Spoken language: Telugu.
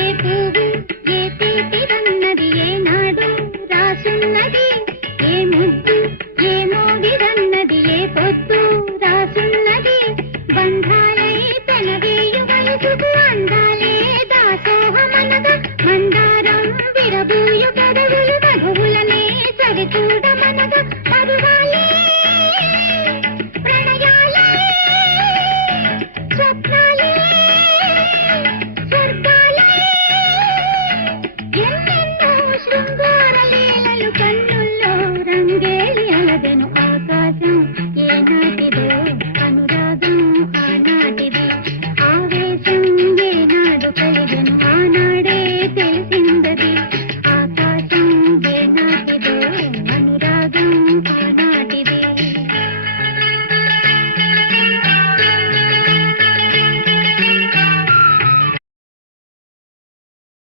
ఏ పువ్వు ఏ తీపిదన్నది ఏనాడు రాసున్నది, ఏ ముద్దు ఏ మోగిదన్నది ఏ పొద్దు రాసున్నది. బంధాలై పెనవేయు వయసుకు అందాలే దాసోహమనగా, మందారం విరబూయు పెదవులు మధువులనే సరిచూడమనగా. పరువాలే ప్రణయాలే స్వప్నాలే స్వర్గాలే ఎన్నెన్నో శృంగార లీలలు కన్నుల్లో రంగేలి అలదెను ఆకాశం. ఏనాటిదో అనురాగం ఆనాటిది, ఆవేశం ఏనాడు కలిగెను